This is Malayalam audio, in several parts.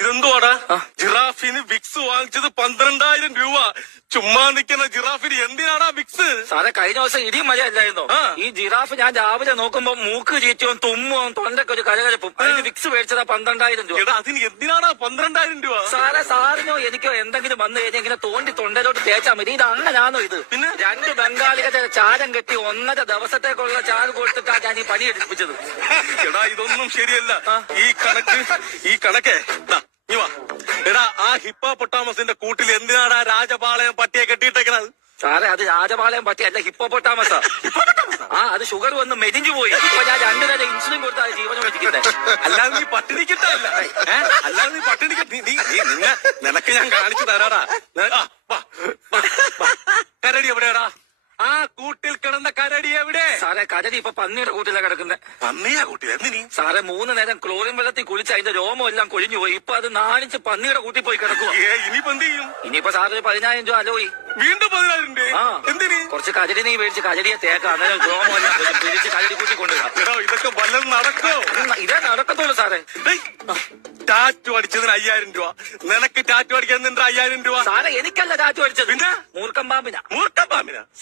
ഇതെന്തുവാടാ? ജിറാഫിന് വിക്സ് വാങ്ങിച്ചത് 12,000 രൂപ. ചുമ്മാ നിൽക്കുന്ന ജിറാഫിന് എന്തിനാടാ വിക്സ്? സാറേ കഴിഞ്ഞ ദിവസം ഇടിയും മഴ അല്ലായിരുന്നോ? ഈ ജിറാഫ് ഞാൻ രാവിലെ നോക്കുമ്പോ മൂക്ക് ചീറ്റവും തുമ്മും തൊണ്ടൊക്കെ ഒരു കരകരപ്പും. അതിന് വിക്സ് മേടിച്ചതാ 12,000 രൂപ. എടാ അതിന് എന്തിനാടാ 12,000 രൂപ? സാറേ സാറിനോ എനിക്കോ എന്തെങ്കിലും വന്നു കഴിഞ്ഞാൽ ഇങ്ങനെ തോണ്ടി തൊണ്ടയിലോട്ട് തേച്ചാൽ മതി. ഇത് അങ്ങനാണോ ഇത്? പിന്നെ 2 ബംഗാളികളുടെ ചാരം കെട്ടി 1.5 ദിവസത്തേക്കുള്ള ചാറ് കൊടുത്തിട്ടാ ഞാൻ ഈ പണി എടുപ്പിച്ചത്. എടാ ഇതൊന്നും ശരിയല്ല. ഈ കണക്കെ എടാ ആ ഹിപ്പോപ്പൊട്ടാമസിന്റെ കൂട്ടിൽ എന്തിനാടാ രാജപാളയം പട്ടിയെ കെട്ടിയിട്ടേക്കണത്? സാറേ അത് രാജപാളയം പട്ടിയല്ല, ഹിപ്പോപ്പൊട്ടാമസാ. അത് ഷുഗർ വന്ന് മെലിഞ്ഞു പോയി. ഇപ്പൊ ഞാൻ 2 നേരം ഇൻസുലിൻ കൊടുത്താൽ ജീവനം വെച്ചിരിക്കുന്നത്. അല്ലാതെ നീ പട്ടിണിക്കിട്ടല്ല. അല്ലാതെ നീ പട്ടിണിക്ക് നിനക്ക് ഞാൻ കാണിച്ചു തരാടാ. കരടി എവിടെയാടാ? ആ കൂട്ടിൽ കിടന്ന കരടി എവിടെ? സാറേ കരടി ഇപ്പൊ പന്നിയുടെ കൂട്ടിലാണ് കിടക്കുന്നത്. പന്നിയാ കൂട്ടിൽ എന്തിനീ? സാറേ 3 നേരം ക്ലോറിൻ വെള്ളത്തിൽ കുളിച്ച് അതിന്റെ രോമം എല്ലാം കൊഴിഞ്ഞു പോയി. ഇപ്പൊ അത് 4 പന്നിയുടെ കൂട്ടിൽ പോയി കിടക്കുക. ഇനിയിപ്പോ എന്ത് ചെയ്യും? ഇനിയിപ്പോ സാറിന് 10,000 രൂപ അലോയി. വീണ്ടും 10,000 രൂപ? എന്തിന്? കുറച്ച് കരടി നീ മേടിച്ച് കരടിയെ തേക്കാം. അന്നേരം രോമം എല്ലാം പിരിച്ച് കരടി കൂട്ടി കൊണ്ടുവരാം. ഇതൊക്കെ വല്ലതും നടക്കോ? ഇതേ നടക്കത്തുള്ളൂ സാറേ. ടാറ്റു അടിച്ചതിന് 5,000 രൂപ. നിനക്ക് ടാറ്റു അടിക്കാൻ 5,000 രൂപ? സാറേ എനിക്കല്ല ടാറ്റു അടിച്ചത്, പിന്നെ മൂർഖൻ പാമ്പിനാ.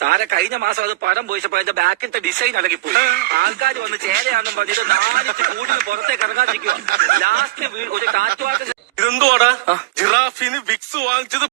സാറേ കഴിഞ്ഞ മാസം അത് പടം പോയിച്ചപ്പോ അതിന്റെ ബാക്കിന്റെ ഡിസൈൻ അടങ്ങിപ്പോയി. ആൾക്കാർ വന്ന് ചേരയാണെന്നും പറഞ്ഞത് 4 കൂടിന് പുറത്തേക്ക് ഇറങ്ങാതിരിക്കുക. ലാസ്റ്റ് ഒരു ടാറ്റു ആർട്ടിസ്റ്റ്. ഇതെന്തുവാടാ? ജിറാഫിന് വിക്സ് വാങ്ങിച്ചത്